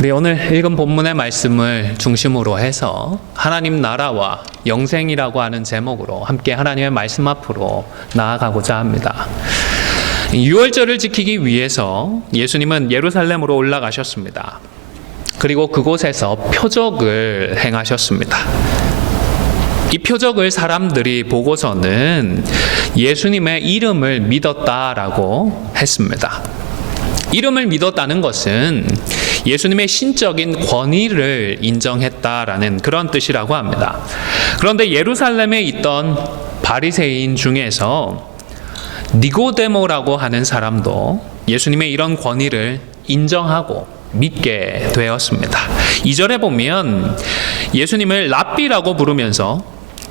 우리 오늘 읽은 본문의 말씀을 중심으로 해서 하나님 나라와 영생이라고 하는 제목으로 함께 하나님의 말씀 앞으로 나아가고자 합니다. 유월절을 지키기 위해서 예수님은 예루살렘으로 올라가셨습니다. 그리고 그곳에서 표적을 행하셨습니다. 이 표적을 사람들이 보고서는 예수님의 이름을 믿었다라고 했습니다. 이름을 믿었다는 것은 예수님의 신적인 권위를 인정했다라는 그런 뜻이라고 합니다. 그런데 예루살렘에 있던 바리새인 중에서 니고데모라고 하는 사람도 예수님의 이런 권위를 인정하고 믿게 되었습니다. 2절에 보면 예수님을 랍비라고 부르면서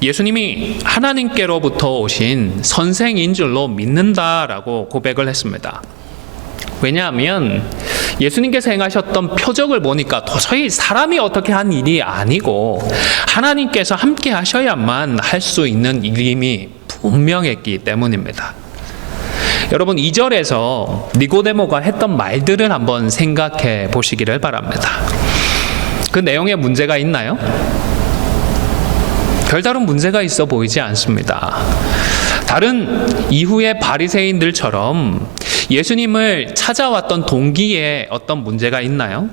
예수님이 하나님께로부터 오신 선생인 줄로 믿는다라고 고백을 했습니다. 왜냐하면 예수님께서 행하셨던 표적을 보니까 도저히 사람이 어떻게 한 일이 아니고 하나님께서 함께 하셔야만 할 수 있는 일임이 분명했기 때문입니다. 여러분, 2절에서 니고데모가 했던 말들을 한번 생각해 보시기를 바랍니다. 그 내용에 문제가 있나요? 별다른 문제가 있어 보이지 않습니다. 다른 이후의 바리새인들처럼 예수님을 찾아왔던 동기에 어떤 문제가 있나요?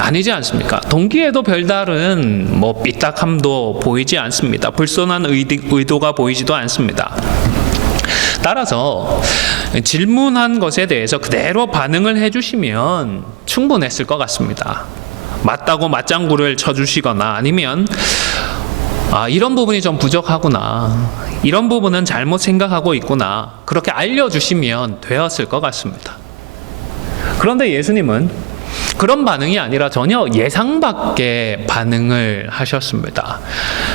아니지 않습니까? 동기에도 별다른 삐딱함도 보이지 않습니다. 불손한 의도가 보이지도 않습니다. 따라서 질문한 것에 대해서 그대로 반응을 해주시면 충분했을 것 같습니다. 맞다고 맞장구를 쳐주시거나 아니면 이런 부분이 좀 부족하구나, 이런 부분은 잘못 생각하고 있구나, 그렇게 알려주시면 되었을 것 같습니다. 그런데 예수님은 그런 반응이 아니라 전혀 예상 밖의 반응을 하셨습니다.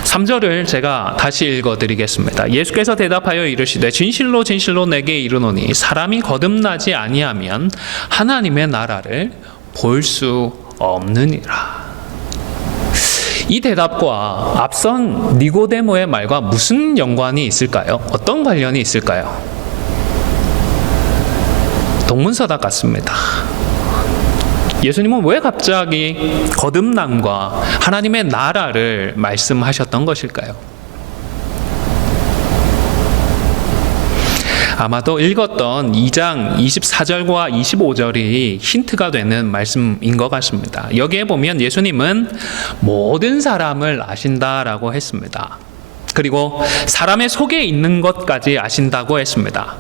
3절을 제가 다시 읽어드리겠습니다. 예수께서 대답하여 이르시되 진실로 진실로 내게 이르노니 사람이 거듭나지 아니하면 하나님의 나라를 볼 수 없느니라. 이 대답과 앞선 니고데모의 말과 무슨 연관이 있을까요? 어떤 관련이 있을까요? 동문서답 같습니다. 예수님은 왜 갑자기 거듭남과 하나님의 나라를 말씀하셨던 것일까요? 아마도 읽었던 2장 24절과 25절이 힌트가 되는 말씀인 것 같습니다. 여기에 보면 예수님은 모든 사람을 아신다라고 했습니다. 그리고 사람의 속에 있는 것까지 아신다고 했습니다.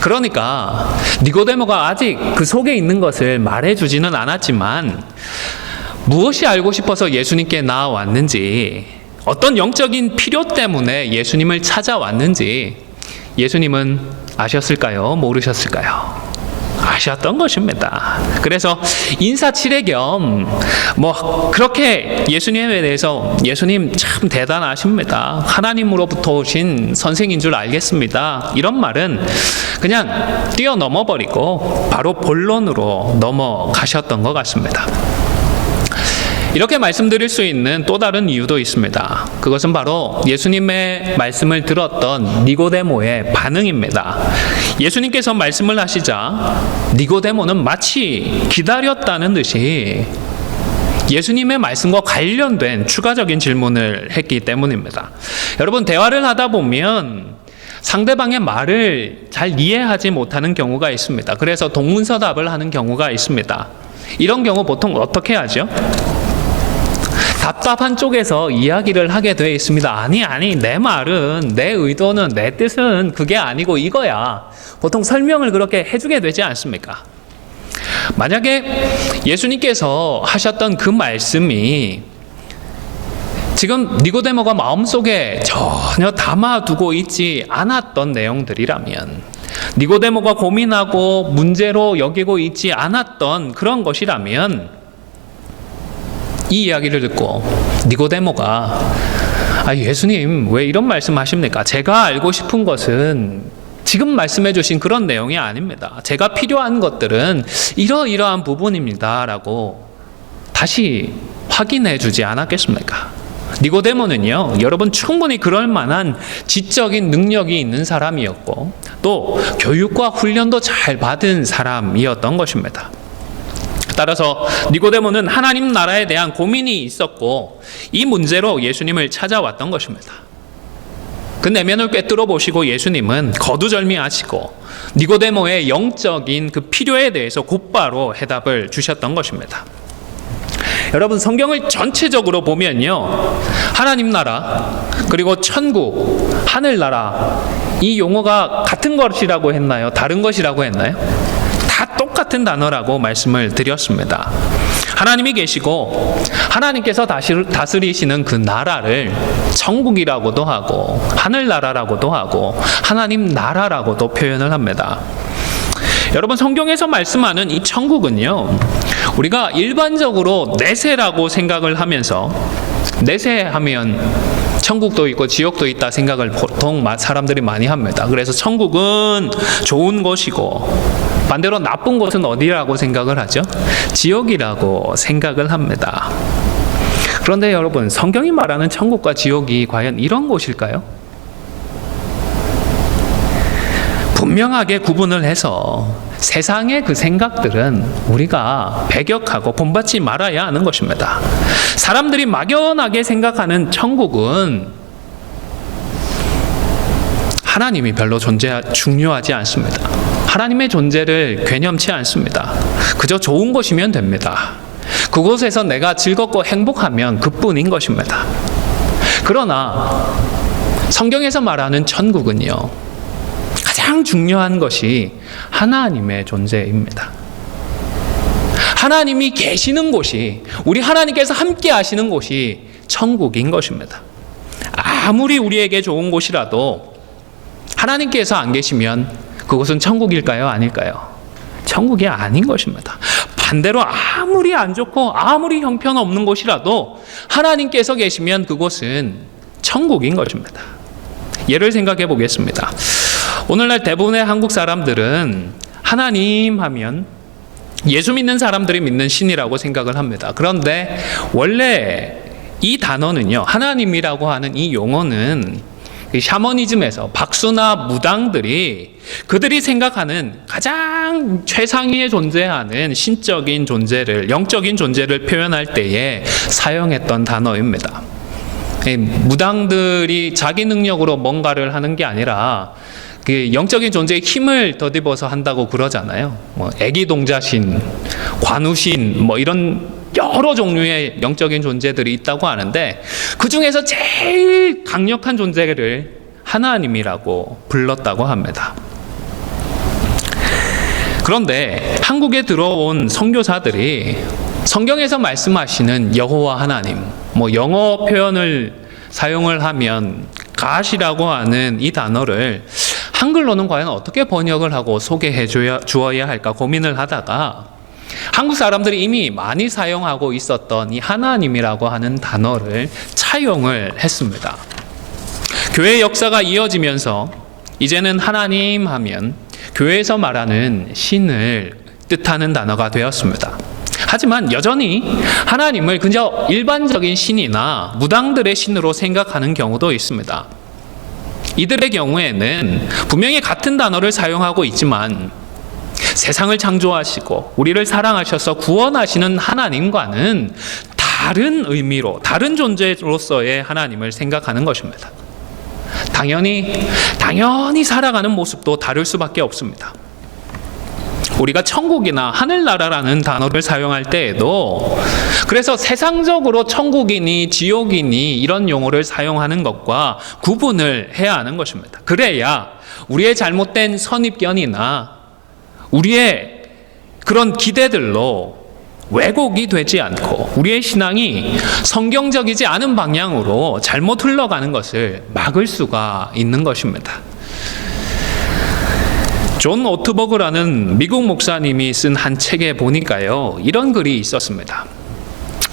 그러니까 니고데모가 아직 그 속에 있는 것을 말해주지는 않았지만 무엇이 알고 싶어서 예수님께 나아왔는지, 어떤 영적인 필요 때문에 예수님을 찾아왔는지 예수님은 아셨을까요? 모르셨을까요? 아셨던 것입니다. 그래서 인사치레 겸 그렇게 예수님에 대해서 예수님 참 대단하십니다, 하나님으로부터 오신 선생인 줄 알겠습니다, 이런 말은 그냥 뛰어넘어 버리고 바로 본론으로 넘어가셨던 것 같습니다. 이렇게 말씀드릴 수 있는 또 다른 이유도 있습니다. 그것은 바로 예수님의 말씀을 들었던 니고데모의 반응입니다. 예수님께서 말씀을 하시자 니고데모는 마치 기다렸다는 듯이 예수님의 말씀과 관련된 추가적인 질문을 했기 때문입니다. 여러분, 대화를 하다 보면 상대방의 말을 잘 이해하지 못하는 경우가 있습니다. 그래서 동문서답을 하는 경우가 있습니다. 이런 경우 보통 어떻게 하죠? 답답한 쪽에서 이야기를 하게 되어 있습니다. 아니, 내 말은, 내 의도는, 내 뜻은 그게 아니고 이거야. 보통 설명을 그렇게 해주게 되지 않습니까? 만약에 예수님께서 하셨던 그 말씀이 지금 니고데모가 마음속에 전혀 담아두고 있지 않았던 내용들이라면, 니고데모가 고민하고 문제로 여기고 있지 않았던 그런 것이라면, 이 이야기를 듣고 니고데모가 예수님 왜 이런 말씀하십니까? 제가 알고 싶은 것은 지금 말씀해 주신 그런 내용이 아닙니다. 제가 필요한 것들은 이러이러한 부분입니다 라고 다시 확인해 주지 않았겠습니까? 니고데모는요, 여러분 충분히 그럴 만한 지적인 능력이 있는 사람이었고 또 교육과 훈련도 잘 받은 사람이었던 것입니다. 따라서 니고데모는 하나님 나라에 대한 고민이 있었고 이 문제로 예수님을 찾아왔던 것입니다. 그 내면을 꿰뚫어 보시고 예수님은 거두절미하시고 니고데모의 영적인 그 필요에 대해서 곧바로 해답을 주셨던 것입니다. 여러분, 성경을 전체적으로 보면요, 하나님 나라 그리고 천국, 하늘나라, 이 용어가 같은 것이라고 했나요? 다른 것이라고 했나요? 다 똑같은 단어라고 말씀을 드렸습니다. 하나님이 계시고 하나님께서 다스리시는 그 나라를 천국이라고도 하고 하늘나라라고도 하고 하나님 나라라고도 표현을 합니다. 여러분, 성경에서 말씀하는 이 천국은요, 우리가 일반적으로 내세라고 생각을 하면서, 내세하면 천국도 있고 지옥도 있다 생각을 보통 사람들이 많이 합니다. 그래서 천국은 좋은 곳이고 반대로 나쁜 곳은 어디라고 생각을 하죠? 지옥이라고 생각을 합니다. 그런데 여러분, 성경이 말하는 천국과 지옥이 과연 이런 곳일까요? 분명하게 구분을 해서 세상의 그 생각들은 우리가 배격하고 본받지 말아야 하는 것입니다. 사람들이 막연하게 생각하는 천국은 하나님이 별로 중요하지 않습니다. 하나님의 존재를 괴념치 않습니다. 그저 좋은 곳이면 됩니다. 그곳에서 내가 즐겁고 행복하면 그뿐인 것입니다. 그러나 성경에서 말하는 천국은요, 가장 중요한 것이 하나님의 존재입니다. 하나님이 계시는 곳이, 우리 하나님께서 함께 하시는 곳이 천국인 것입니다. 아무리 우리에게 좋은 곳이라도 하나님께서 안 계시면 그곳은 천국일까요? 아닐까요? 천국이 아닌 것입니다. 반대로 아무리 안 좋고 아무리 형편없는 곳이라도 하나님께서 계시면 그곳은 천국인 것입니다. 예를 생각해 보겠습니다. 오늘날 대부분의 한국 사람들은 하나님 하면 예수 믿는 사람들이 믿는 신이라고 생각을 합니다. 그런데 원래 이 단어는요, 하나님이라고 하는 이 용어는 샤머니즘에서 박수나 무당들이 그들이 생각하는 가장 최상위에 존재하는 신적인 존재를, 영적인 존재를 표현할 때에 사용했던 단어입니다. 무당들이 자기 능력으로 뭔가를 하는 게 아니라 그 영적인 존재의 힘을 덧입어서 한다고 그러잖아요. 애기동자신, 관우신, 이런 여러 종류의 영적인 존재들이 있다고 하는데 그 중에서 제일 강력한 존재를 하나님이라고 불렀다고 합니다. 그런데 한국에 들어온 선교사들이 성경에서 말씀하시는 여호와 하나님, 영어 표현을 사용을 하면 갓이라고 하는 이 단어를 한글로는 과연 어떻게 번역을 하고 소개해 주어야 할까 고민을 하다가 한국 사람들이 이미 많이 사용하고 있었던 이 하나님이라고 하는 단어를 차용을 했습니다. 교회 역사가 이어지면서 이제는 하나님 하면 교회에서 말하는 신을 뜻하는 단어가 되었습니다. 하지만 여전히 하나님을 그저 일반적인 신이나 무당들의 신으로 생각하는 경우도 있습니다. 이들의 경우에는 분명히 같은 단어를 사용하고 있지만 세상을 창조하시고 우리를 사랑하셔서 구원하시는 하나님과는 다른 의미로, 다른 존재로서의 하나님을 생각하는 것입니다. 당연히 살아가는 모습도 다를 수밖에 없습니다. 우리가 천국이나 하늘나라라는 단어를 사용할 때에도 그래서 세상적으로 천국이니 지옥이니 이런 용어를 사용하는 것과 구분을 해야 하는 것입니다. 그래야 우리의 잘못된 선입견이나 우리의 그런 기대들로 왜곡이 되지 않고 우리의 신앙이 성경적이지 않은 방향으로 잘못 흘러가는 것을 막을 수가 있는 것입니다. 존 오트버그라는 미국 목사님이 쓴 한 책에 보니까요, 이런 글이 있었습니다.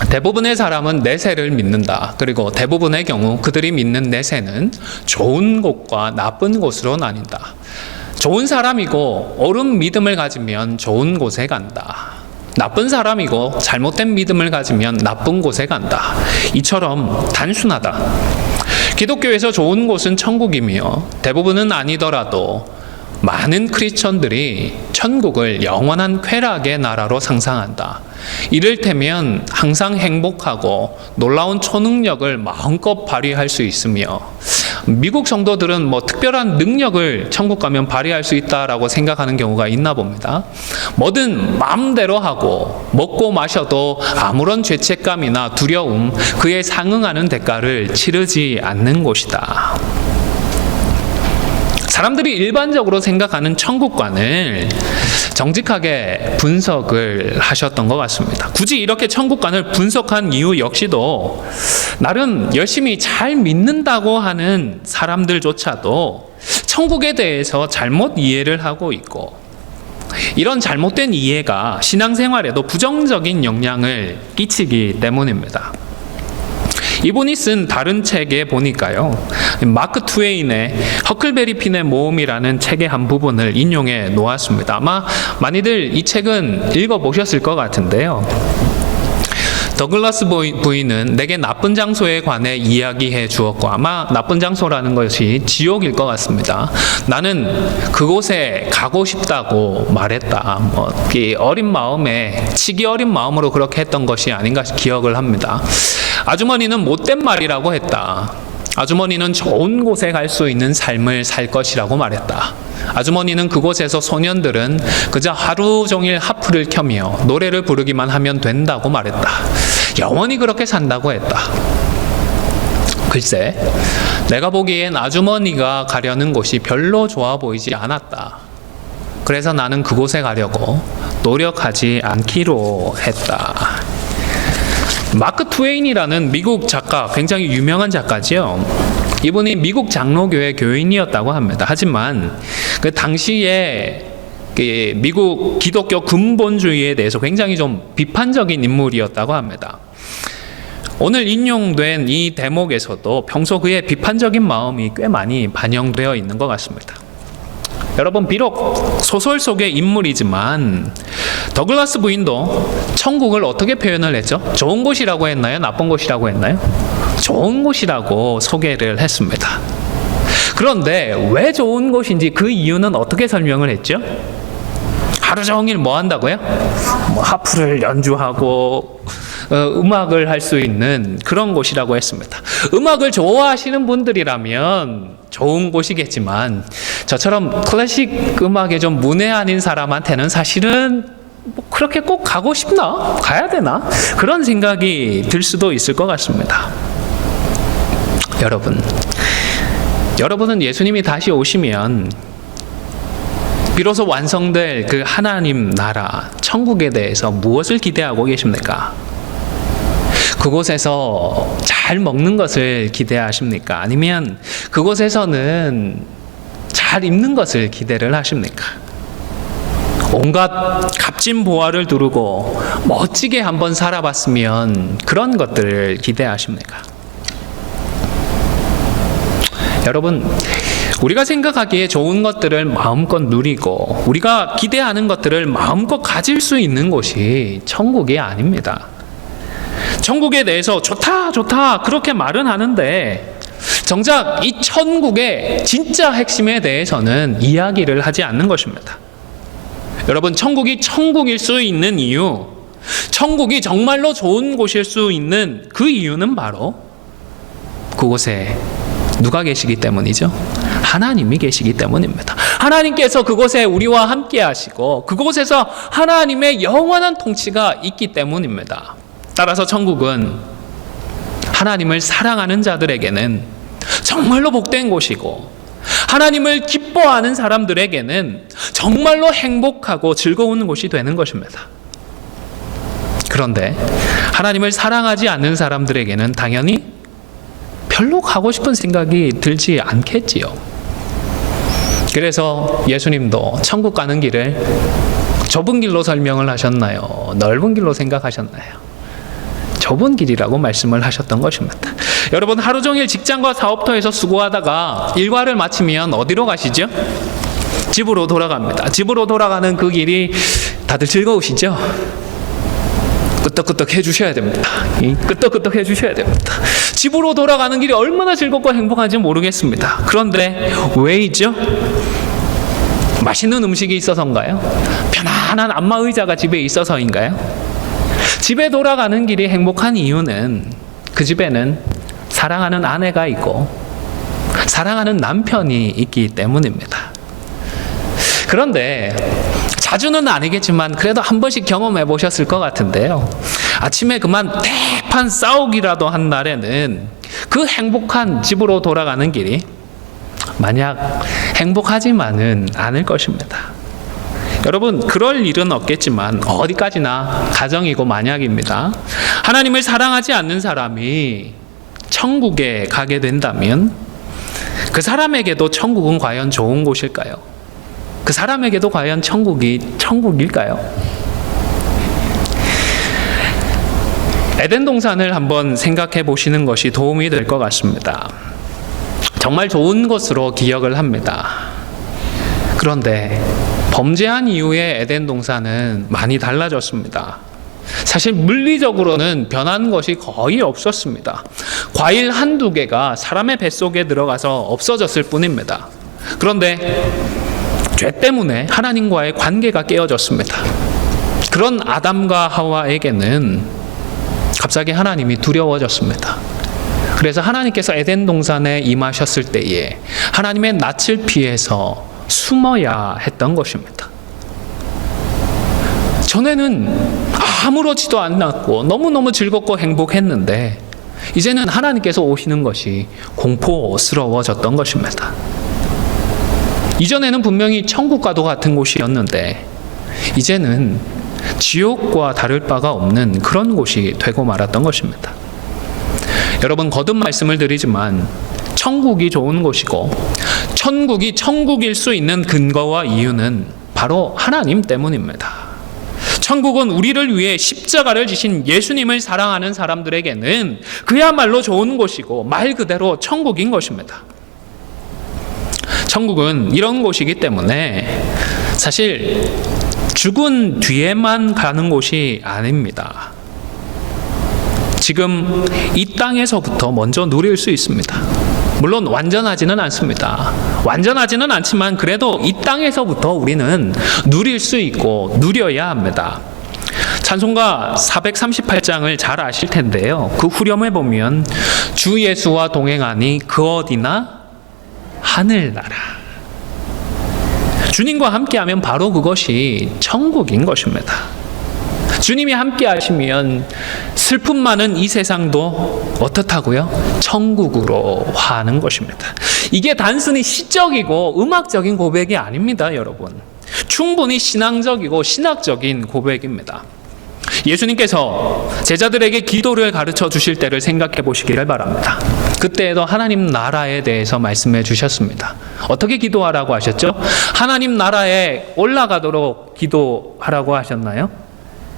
대부분의 사람은 내세를 믿는다. 그리고 대부분의 경우 그들이 믿는 내세는 좋은 곳과 나쁜 곳으로 나뉜다. 좋은 사람이고 옳은 믿음을 가지면 좋은 곳에 간다. 나쁜 사람이고 잘못된 믿음을 가지면 나쁜 곳에 간다. 이처럼 단순하다. 기독교에서 좋은 곳은 천국이며 대부분은 아니더라도 많은 크리스천들이 천국을 영원한 쾌락의 나라로 상상한다. 이를테면 항상 행복하고 놀라운 초능력을 마음껏 발휘할 수 있으며, 미국 성도들은 특별한 능력을 천국 가면 발휘할 수 있다라고 생각하는 경우가 있나 봅니다. 뭐든 마음대로 하고 먹고 마셔도 아무런 죄책감이나 두려움, 그에 상응하는 대가를 치르지 않는 곳이다. 사람들이 일반적으로 생각하는 천국관을 정직하게 분석을 하셨던 것 같습니다. 굳이 이렇게 천국관을 분석한 이유 역시도 나름 열심히 잘 믿는다고 하는 사람들조차도 천국에 대해서 잘못 이해를 하고 있고, 이런 잘못된 이해가 신앙생활에도 부정적인 영향을 끼치기 때문입니다. 이분이 쓴 다른 책에 보니까요, 마크 트웨인의 허클베리 핀의 모험이라는 책의 한 부분을 인용해 놓았습니다. 아마 많이들 이 책은 읽어보셨을 것 같은데요. 더글라스 부인은 내게 나쁜 장소에 관해 이야기해 주었고, 아마 나쁜 장소라는 것이 지옥일 것 같습니다. 나는 그곳에 가고 싶다고 말했다. 어린 마음에, 치기 어린 마음으로 그렇게 했던 것이 아닌가 기억을 합니다. 아주머니는 못된 말이라고 했다. 아주머니는 좋은 곳에 갈 수 있는 삶을 살 것이라고 말했다. 아주머니는 그곳에서 소년들은 그저 하루 종일 하프를 켜며 노래를 부르기만 하면 된다고 말했다. 영원히 그렇게 산다고 했다. 글쎄, 내가 보기엔 아주머니가 가려는 곳이 별로 좋아 보이지 않았다. 그래서 나는 그곳에 가려고 노력하지 않기로 했다. 마크 트웨인이라는 미국 작가, 굉장히 유명한 작가지요. 이분이 미국 장로교회 교인이었다고 합니다. 하지만 그 당시에 미국 기독교 근본주의에 대해서 굉장히 좀 비판적인 인물이었다고 합니다. 오늘 인용된 이 대목에서도 평소 그의 비판적인 마음이 꽤 많이 반영되어 있는 것 같습니다. 여러분, 비록 소설 속의 인물이지만 더글라스 부인도 천국을 어떻게 표현을 했죠? 좋은 곳이라고 했나요? 나쁜 곳이라고 했나요? 좋은 곳이라고 소개를 했습니다. 그런데 왜 좋은 곳인지 그 이유는 어떻게 설명을 했죠? 하루 종일 뭐 한다고요? 하프를 연주하고 음악을 할 수 있는 그런 곳이라고 했습니다. 음악을 좋아하시는 분들이라면 좋은 곳이겠지만, 저처럼 클래식 음악에 좀 문외한인 사람한테는 사실은 그렇게 꼭 가고 싶나? 가야 되나? 그런 생각이 들 수도 있을 것 같습니다. 여러분은 예수님이 다시 오시면 비로소 완성될 그 하나님 나라, 천국에 대해서 무엇을 기대하고 계십니까? 그곳에서 잘 먹는 것을 기대하십니까? 아니면 그곳에서는 잘 입는 것을 기대를 하십니까? 온갖 값진 보화를 두르고 멋지게 한번 살아봤으면 그런 것들을 기대하십니까? 여러분, 우리가 생각하기에 좋은 것들을 마음껏 누리고 우리가 기대하는 것들을 마음껏 가질 수 있는 곳이 천국이 아닙니다. 천국에 대해서 좋다 그렇게 말은 하는데 정작 이 천국의 진짜 핵심에 대해서는 이야기를 하지 않는 것입니다. 여러분, 천국이 천국일 수 있는 이유, 천국이 정말로 좋은 곳일 수 있는 그 이유는 바로 그곳에 누가 계시기 때문이죠? 하나님이 계시기 때문입니다. 하나님께서 그곳에 우리와 함께 하시고 그곳에서 하나님의 영원한 통치가 있기 때문입니다. 따라서 천국은 하나님을 사랑하는 자들에게는 정말로 복된 곳이고, 하나님을 기뻐하는 사람들에게는 정말로 행복하고 즐거운 곳이 되는 것입니다. 그런데 하나님을 사랑하지 않는 사람들에게는 당연히 별로 가고 싶은 생각이 들지 않겠지요. 그래서 예수님도 천국 가는 길을 좁은 길로 설명을 하셨나요? 넓은 길로 생각하셨나요? 좁은 길이라고 말씀을 하셨던 것입니다. 여러분, 하루 종일 직장과 사업터에서 수고하다가 일과를 마치면 어디로 가시죠? 집으로 돌아갑니다. 집으로 돌아가는 그 길이 다들 즐거우시죠? 끄떡끄떡 해주셔야 됩니다. 끄떡끄떡 해주셔야 됩니다. 집으로 돌아가는 길이 얼마나 즐겁고 행복한지 모르겠습니다. 그런데 왜이죠? 맛있는 음식이 있어서인가요? 편안한 안마의자가 집에 있어서인가요? 집에 돌아가는 길이 행복한 이유는 그 집에는 사랑하는 아내가 있고 사랑하는 남편이 있기 때문입니다. 그런데 자주는 아니겠지만 그래도 한 번씩 경험해 보셨을 것 같은데요. 아침에 그만 대판 싸우기라도 한 날에는 그 행복한 집으로 돌아가는 길이 만약 행복하지만은 않을 것입니다. 여러분, 그럴 일은 없겠지만 어디까지나 가정이고 만약입니다. 하나님을 사랑하지 않는 사람이 천국에 가게 된다면 그 사람에게도 천국은 과연 좋은 곳일까요? 그 사람에게도 과연 천국이 천국일까요? 에덴 동산을 한번 생각해 보시는 것이 도움이 될 것 같습니다. 정말 좋은 것으로 기억을 합니다. 그런데 범죄한 이후에 에덴 동산은 많이 달라졌습니다. 사실 물리적으로는 변한 것이 거의 없었습니다. 과일 한두 개가 사람의 뱃속에 들어가서 없어졌을 뿐입니다. 그런데 죄 때문에 하나님과의 관계가 깨어졌습니다. 그런 아담과 하와에게는 갑자기 하나님이 두려워졌습니다. 그래서 하나님께서 에덴 동산에 임하셨을 때에 하나님의 낯을 피해서 숨어야 했던 것입니다. 전에는 아무렇지도 않았고 너무너무 즐겁고 행복했는데 이제는 하나님께서 오시는 것이 공포스러워졌던 것입니다. 이전에는 분명히 천국과도 같은 곳이었는데 이제는 지옥과 다를 바가 없는 그런 곳이 되고 말았던 것입니다. 여러분, 거듭 말씀을 드리지만 천국이 좋은 곳이고 천국이 천국일 수 있는 근거와 이유는 바로 하나님 때문입니다. 천국은 우리를 위해 십자가를 지신 예수님을 사랑하는 사람들에게는 그야말로 좋은 곳이고 말 그대로 천국인 것입니다. 천국은 이런 곳이기 때문에 사실 죽은 뒤에만 가는 곳이 아닙니다. 지금 이 땅에서부터 먼저 누릴 수 있습니다. 물론 완전하지는 않습니다. 완전하지는 않지만 그래도 이 땅에서부터 우리는 누릴 수 있고 누려야 합니다. 찬송가 438장을 잘 아실 텐데요. 그 후렴에 보면 주 예수와 동행하니 그 어디나 하늘나라. 주님과 함께하면 바로 그것이 천국인 것입니다. 주님이 함께 하시면 슬픔 많은 이 세상도 어떻다고요? 천국으로 화하는 것입니다. 이게 단순히 시적이고 음악적인 고백이 아닙니다, 여러분. 충분히 신앙적이고 신학적인 고백입니다. 예수님께서 제자들에게 기도를 가르쳐 주실 때를 생각해 보시기를 바랍니다. 그때에도 하나님 나라에 대해서 말씀해 주셨습니다. 어떻게 기도하라고 하셨죠? 하나님 나라에 올라가도록 기도하라고 하셨나요?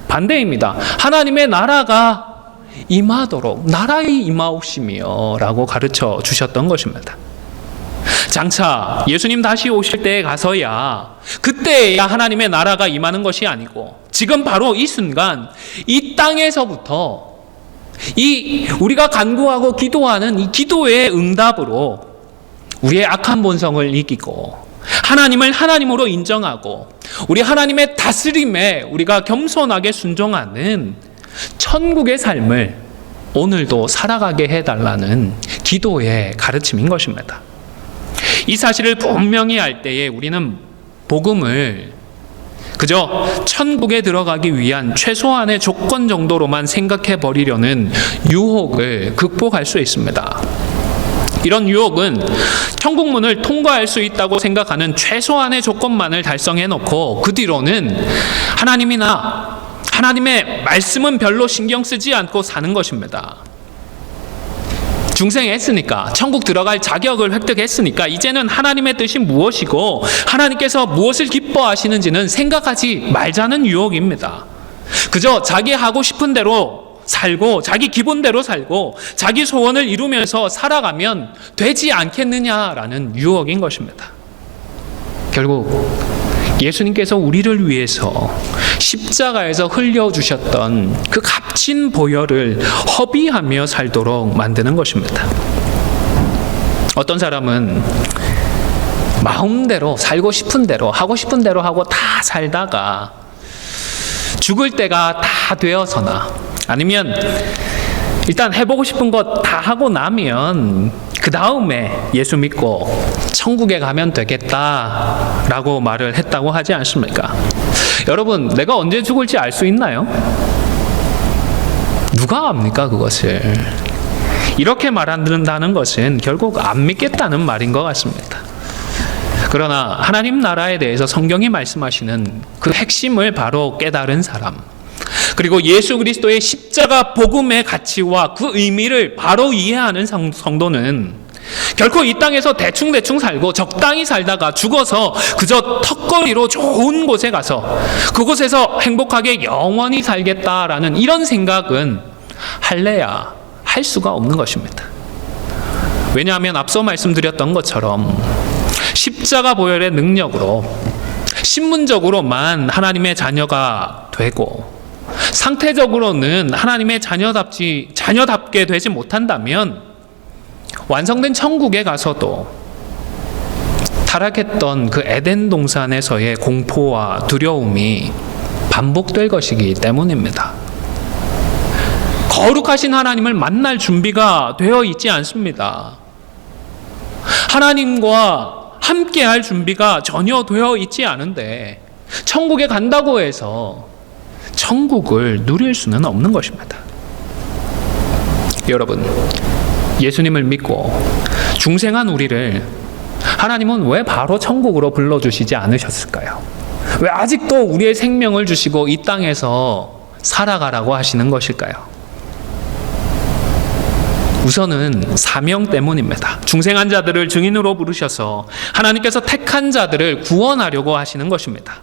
반대입니다. 하나님의 나라가 임하도록 나라의 임하옵시며 라고 가르쳐 주셨던 것입니다. 장차 예수님 다시 오실 때에 가서야 그때야 하나님의 나라가 임하는 것이 아니고 지금 바로 이 순간 이 땅에서부터 이 우리가 간구하고 기도하는 이 기도의 응답으로 우리의 악한 본성을 이기고 하나님을 하나님으로 인정하고 우리 하나님의 다스림에 우리가 겸손하게 순종하는 천국의 삶을 오늘도 살아가게 해달라는 기도의 가르침인 것입니다. 이 사실을 분명히 알 때에 우리는 복음을 그저 천국에 들어가기 위한 최소한의 조건 정도로만 생각해 버리려는 유혹을 극복할 수 있습니다. 이런 유혹은 천국문을 통과할 수 있다고 생각하는 최소한의 조건만을 달성해 놓고 그 뒤로는 하나님이나 하나님의 말씀은 별로 신경 쓰지 않고 사는 것입니다. 중생했으니까 천국 들어갈 자격을 획득했으니까 이제는 하나님의 뜻이 무엇이고 하나님께서 무엇을 기뻐하시는지는 생각하지 말자는 유혹입니다. 그저 자기 하고 싶은 대로 살고 자기 기분대로 살고 자기 소원을 이루면서 살아가면 되지 않겠느냐라는 유혹인 것입니다. 결국 예수님께서 우리를 위해서 십자가에서 흘려주셨던 그 값진 보혈을 허비하며 살도록 만드는 것입니다. 어떤 사람은 마음대로 살고 싶은 대로 하고 싶은 대로 하고 다 살다가 죽을 때가 다 되어서나 아니면 일단 해보고 싶은 것 다 하고 나면 그 다음에 예수 믿고 천국에 가면 되겠다라고 말을 했다고 하지 않습니까? 여러분, 내가 언제 죽을지 알 수 있나요? 누가 압니까, 그것을? 이렇게 말한다는 것은 결국 안 믿겠다는 말인 것 같습니다. 그러나 하나님 나라에 대해서 성경이 말씀하시는 그 핵심을 바로 깨달은 사람, 그리고 예수 그리스도의 십자가 복음의 가치와 그 의미를 바로 이해하는 성도는 결코 이 땅에서 대충 살고 적당히 살다가 죽어서 그저 턱걸이로 좋은 곳에 가서 그곳에서 행복하게 영원히 살겠다라는 이런 생각은 할래야 할 수가 없는 것입니다. 왜냐하면 앞서 말씀드렸던 것처럼 십자가 보혈의 능력으로 신문적으로만 하나님의 자녀가 되고 상태적으로는 하나님의 자녀답게 되지 못한다면 완성된 천국에 가서도 타락했던 그 에덴 동산에서의 공포와 두려움이 반복될 것이기 때문입니다. 거룩하신 하나님을 만날 준비가 되어 있지 않습니다. 하나님과 함께할 준비가 전혀 되어 있지 않은데 천국에 간다고 해서 천국을 누릴 수는 없는 것입니다. 여러분, 예수님을 믿고 중생한 우리를 하나님은 왜 바로 천국으로 불러주시지 않으셨을까요? 왜 아직도 우리의 생명을 주시고 이 땅에서 살아가라고 하시는 것일까요? 우선은 사명 때문입니다. 중생한 자들을 증인으로 부르셔서 하나님께서 택한 자들을 구원하려고 하시는 것입니다.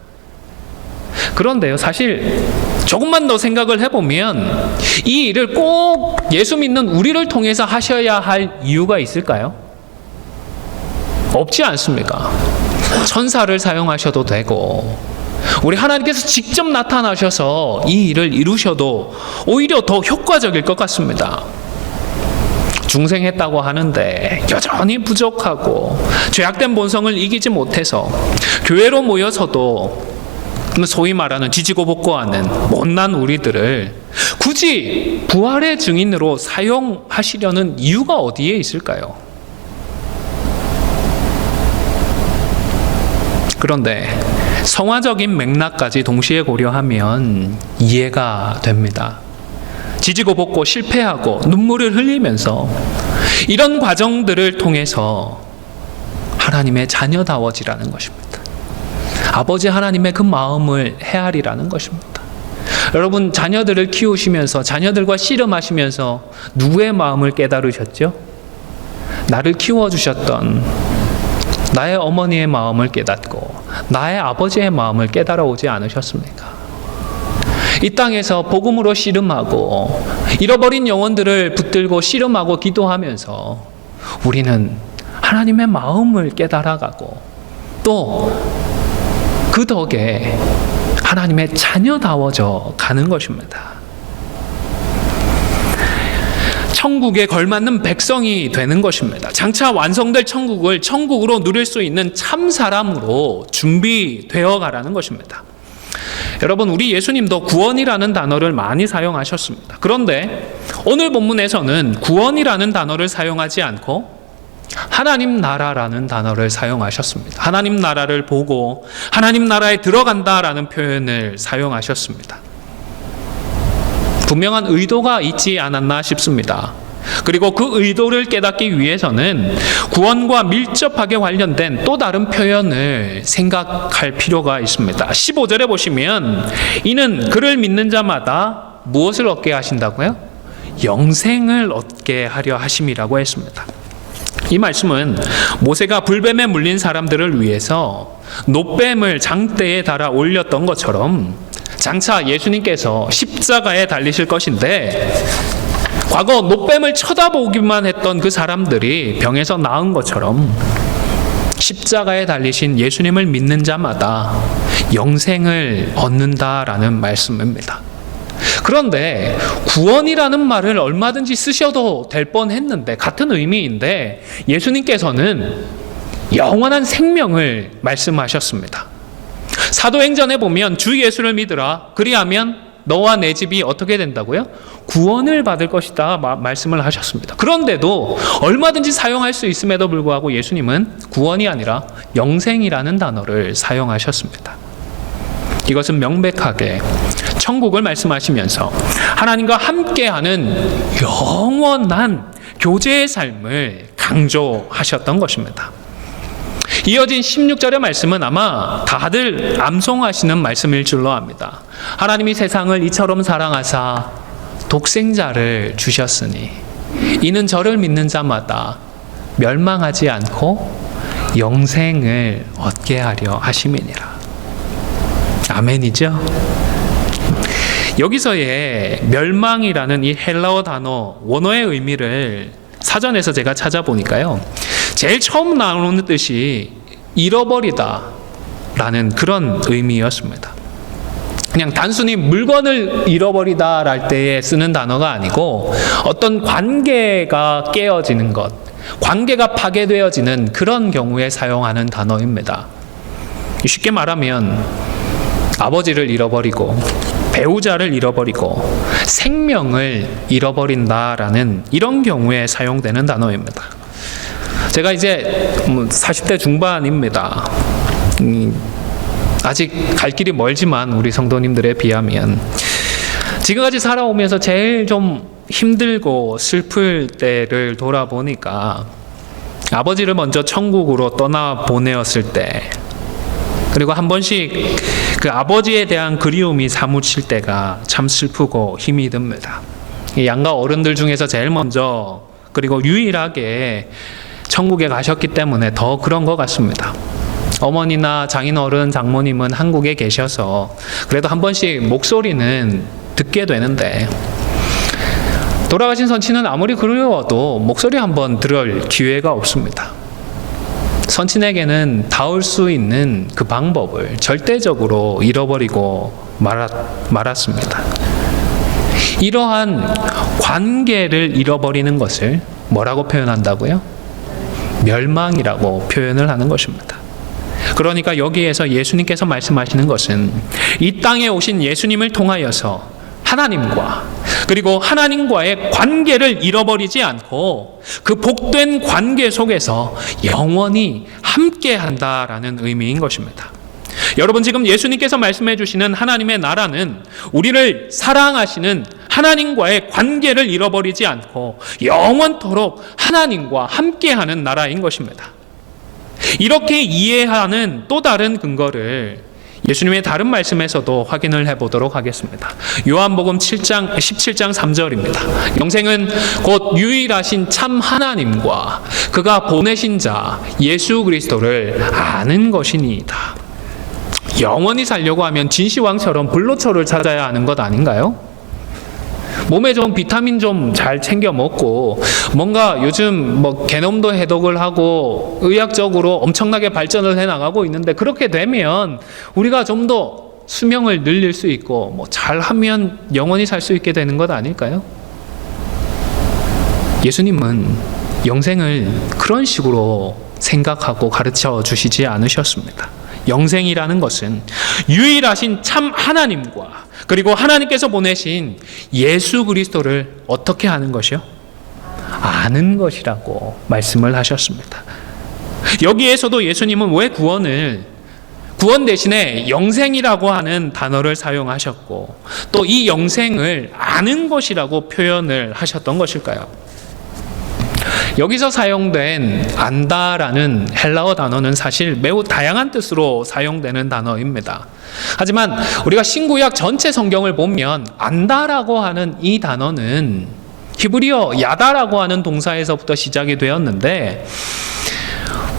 그런데요, 사실 조금만 더 생각을 해보면 이 일을 꼭 예수 믿는 우리를 통해서 하셔야 할 이유가 있을까요? 없지 않습니까? 천사를 사용하셔도 되고 우리 하나님께서 직접 나타나셔서 이 일을 이루셔도 오히려 더 효과적일 것 같습니다. 중생했다고 하는데 여전히 부족하고 죄악된 본성을 이기지 못해서 교회로 모여서도 소위 말하는 지지고 볶고하는 못난 우리들을 굳이 부활의 증인으로 사용하시려는 이유가 어디에 있을까요? 그런데 성화적인 맥락까지 동시에 고려하면 이해가 됩니다. 지지고 볶고 실패하고 눈물을 흘리면서 이런 과정들을 통해서 하나님의 자녀다워지라는 것입니다. 아버지 하나님의 그 마음을 헤아리라는 것입니다. 여러분, 자녀들을 키우시면서 자녀들과 씨름하시면서 누구의 마음을 깨달으셨죠? 나를 키워주셨던 나의 어머니의 마음을 깨닫고 나의 아버지의 마음을 깨달아 오지 않으셨습니까? 이 땅에서 복음으로 씨름하고 잃어버린 영혼들을 붙들고 씨름하고 기도하면서 우리는 하나님의 마음을 깨달아가고 또 그 덕에 하나님의 자녀다워져 가는 것입니다. 천국에 걸맞는 백성이 되는 것입니다. 장차 완성될 천국을 천국으로 누릴 수 있는 참 사람으로 준비되어 가라는 것입니다. 여러분, 우리 예수님도 구원이라는 단어를 많이 사용하셨습니다. 그런데 오늘 본문에서는 구원이라는 단어를 사용하지 않고 하나님 나라라는 단어를 사용하셨습니다. 하나님 나라를 보고 하나님 나라에 들어간다라는 표현을 사용하셨습니다. 분명한 의도가 있지 않았나 싶습니다. 그리고 그 의도를 깨닫기 위해서는 구원과 밀접하게 관련된 또 다른 표현을 생각할 필요가 있습니다. 15절에 보시면 이는 그를 믿는 자마다 무엇을 얻게 하신다고요? 영생을 얻게 하려 하심이라고 했습니다. 이 말씀은 모세가 불뱀에 물린 사람들을 위해서 놋뱀을 장대에 달아 올렸던 것처럼 장차 예수님께서 십자가에 달리실 것인데 과거 놋뱀을 쳐다보기만 했던 그 사람들이 병에서 나은 것처럼 십자가에 달리신 예수님을 믿는 자마다 영생을 얻는다라는 말씀입니다. 그런데 구원이라는 말을 얼마든지 쓰셔도 될 뻔했는데 같은 의미인데 예수님께서는 영원한 생명을 말씀하셨습니다. 사도행전에 보면 주 예수를 믿으라. 그리하면 너와 내 집이 어떻게 된다고요? 구원을 받을 것이다 말씀을 하셨습니다. 그런데도 얼마든지 사용할 수 있음에도 불구하고 예수님은 구원이 아니라 영생이라는 단어를 사용하셨습니다. 이것은 명백하게 천국을 말씀하시면서 하나님과 함께하는 영원한 교제의 삶을 강조하셨던 것입니다. 이어진 16절의 말씀은 아마 다들 암송하시는 말씀일 줄로 압니다. 하나님이 세상을 이처럼 사랑하사 독생자를 주셨으니 이는 저를 믿는 자마다 멸망하지 않고 영생을 얻게 하려 하심이니라. 아멘이죠? 여기서의 멸망이라는 이 헬라어 단어 원어의 의미를 사전에서 제가 찾아보니까요, 제일 처음 나오는 뜻이 잃어버리다 라는 그런 의미였습니다. 그냥 단순히 물건을 잃어버리다 랄 때에 쓰는 단어가 아니고 어떤 관계가 깨어지는 것, 관계가 파괴되어지는 그런 경우에 사용하는 단어입니다. 쉽게 말하면 아버지를 잃어버리고 배우자를 잃어버리고 생명을 잃어버린다라는 이런 경우에 사용되는 단어입니다. 제가 이제 40대 중반입니다. 아직 갈 길이 멀지만 우리 성도님들에 비하면 지금까지 살아오면서 제일 좀 힘들고 슬플 때를 돌아보니까 아버지를 먼저 천국으로 떠나보내었을 때, 그리고 한 번씩 그 아버지에 대한 그리움이 사무칠 때가 참 슬프고 힘이 듭니다. 양가 어른들 중에서 제일 먼저 그리고 유일하게 천국에 가셨기 때문에 더 그런 것 같습니다. 어머니나 장인어른, 장모님은 한국에 계셔서 그래도 한 번씩 목소리는 듣게 되는데, 돌아가신 선친은 아무리 그리워도 목소리 한번 들을 기회가 없습니다. 선친에게는 닿을 수 있는 그 방법을 절대적으로 잃어버리고 말았습니다. 이러한 관계를 잃어버리는 것을 뭐라고 표현한다고요? 멸망이라고 표현을 하는 것입니다. 그러니까 여기에서 예수님께서 말씀하시는 것은 이 땅에 오신 예수님을 통하여서 하나님과 그리고 하나님과의 관계를 잃어버리지 않고 그 복된 관계 속에서 영원히 함께한다라는 의미인 것입니다. 여러분, 지금 예수님께서 말씀해 주시는 하나님의 나라는 우리를 사랑하시는 하나님과의 관계를 잃어버리지 않고 영원토록 하나님과 함께하는 나라인 것입니다. 이렇게 이해하는 또 다른 근거를 예수님의 다른 말씀에서도 확인을 해보도록 하겠습니다. 요한복음 17장 3절입니다. 영생은 곧 유일하신 참 하나님과 그가 보내신 자 예수 그리스도를 아는 것이니이다. 영원히 살려고 하면 진시황처럼 불로초를 찾아야 하는 것 아닌가요? 몸에 좀 비타민 좀 잘 챙겨 먹고 뭔가 요즘 게놈도 해독을 하고 의학적으로 엄청나게 발전을 해 나가고 있는데, 그렇게 되면 우리가 좀 더 수명을 늘릴 수 있고 잘하면 영원히 살 수 있게 되는 것 아닐까요? 예수님은 영생을 그런 식으로 생각하고 가르쳐 주시지 않으셨습니다. 영생이라는 것은 유일하신 참 하나님과 그리고 하나님께서 보내신 예수 그리스도를 어떻게 하는 것이요? 아는 것이라고 말씀을 하셨습니다. 여기에서도 예수님은 왜 구원 대신에 영생이라고 하는 단어를 사용하셨고 또 이 영생을 아는 것이라고 표현을 하셨던 것일까요? 여기서 사용된 안다라는 헬라어 단어는 사실 매우 다양한 뜻으로 사용되는 단어입니다. 하지만 우리가 신구약 전체 성경을 보면 안다라고 하는 이 단어는 히브리어 야다라고 하는 동사에서부터 시작이 되었는데,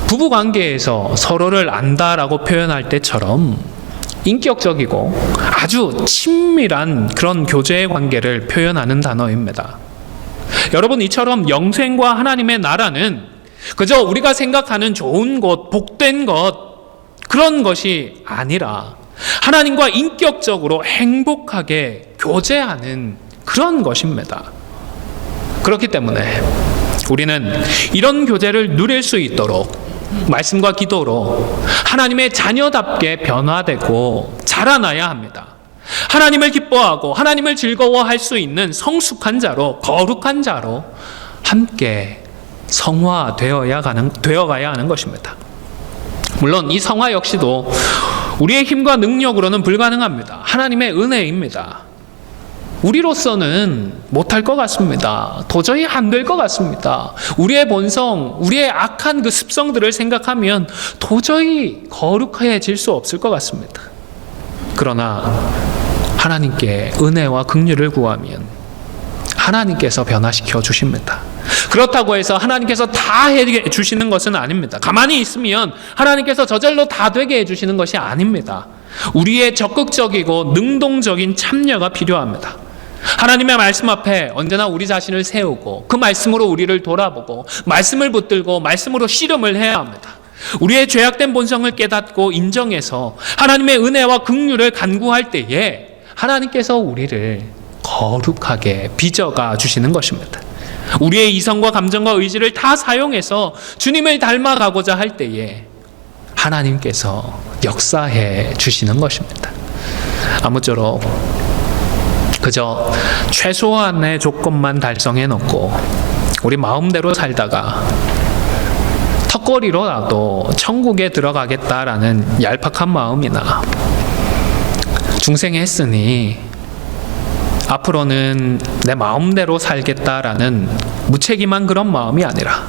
부부관계에서 서로를 안다라고 표현할 때처럼 인격적이고 아주 친밀한 그런 교제의 관계를 표현하는 단어입니다. 여러분, 이처럼 영생과 하나님의 나라는 그저 우리가 생각하는 좋은 것, 복된 것, 그런 것이 아니라 하나님과 인격적으로 행복하게 교제하는 그런 것입니다. 그렇기 때문에 우리는 이런 교제를 누릴 수 있도록 말씀과 기도로 하나님의 자녀답게 변화되고 자라나야 합니다. 하나님을 기뻐하고 하나님을 즐거워할 수 있는 성숙한 자로, 거룩한 자로 함께 성화되어가야 하는 것입니다. 물론 이 성화 역시도 우리의 힘과 능력으로는 불가능합니다. 하나님의 은혜입니다. 우리로서는 못할 것 같습니다. 도저히 안 될 것 같습니다. 우리의 본성, 우리의 악한 그 습성들을 생각하면 도저히 거룩해질 수 없을 것 같습니다. 그러나 하나님께 은혜와 긍휼을 구하면 하나님께서 변화시켜 주십니다. 그렇다고 해서 하나님께서 다 해주시는 것은 아닙니다. 가만히 있으면 하나님께서 저절로 다 되게 해주시는 것이 아닙니다. 우리의 적극적이고 능동적인 참여가 필요합니다. 하나님의 말씀 앞에 언제나 우리 자신을 세우고 그 말씀으로 우리를 돌아보고 말씀을 붙들고 말씀으로 씨름을 해야 합니다. 우리의 죄악된 본성을 깨닫고 인정해서 하나님의 은혜와 긍휼을 간구할 때에 하나님께서 우리를 거룩하게 빚어가 주시는 것입니다. 우리의 이성과 감정과 의지를 다 사용해서 주님을 닮아가고자 할 때에 하나님께서 역사해 주시는 것입니다. 아무쪼록 그저 최소한의 조건만 달성해 놓고 우리 마음대로 살다가 턱걸이로라도 천국에 들어가겠다라는 얄팍한 마음이나 중생했으니 앞으로는 내 마음대로 살겠다라는 무책임한 그런 마음이 아니라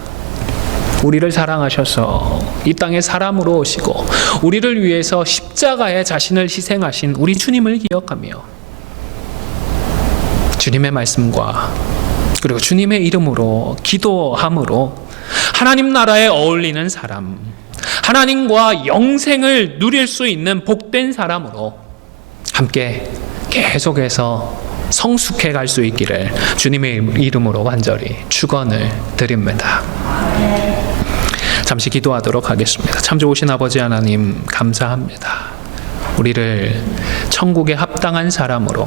우리를 사랑하셔서 이 땅에 사람으로 오시고 우리를 위해서 십자가에 자신을 희생하신 우리 주님을 기억하며 주님의 말씀과 그리고 주님의 이름으로 기도함으로 하나님 나라에 어울리는 사람, 하나님과 영생을 누릴 수 있는 복된 사람으로 함께 계속해서 성숙해 갈 수 있기를 주님의 이름으로 간절히 축원을 드립니다. 잠시 기도하도록 하겠습니다. 참 좋으신 아버지 하나님 감사합니다. 우리를 천국에 합당한 사람으로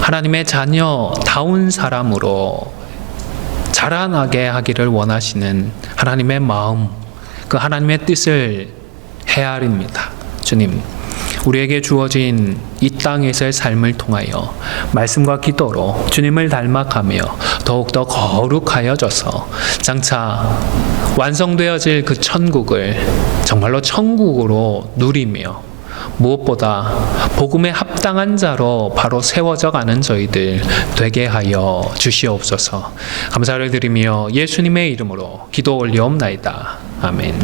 하나님의 자녀다운 사람으로 자라나게 하기를 원하시는 하나님의 마음, 그 하나님의 뜻을 헤아립니다. 주님, 우리에게 주어진 이 땅에서의 삶을 통하여 말씀과 기도로 주님을 닮아가며 더욱더 거룩하여져서 장차 완성되어질 그 천국을 정말로 천국으로 누리며 무엇보다 복음에 합당한 자로 바로 세워져 가는 저희들 되게 하여 주시옵소서. 감사를 드리며 예수님의 이름으로 기도 올리옵나이다. 아멘.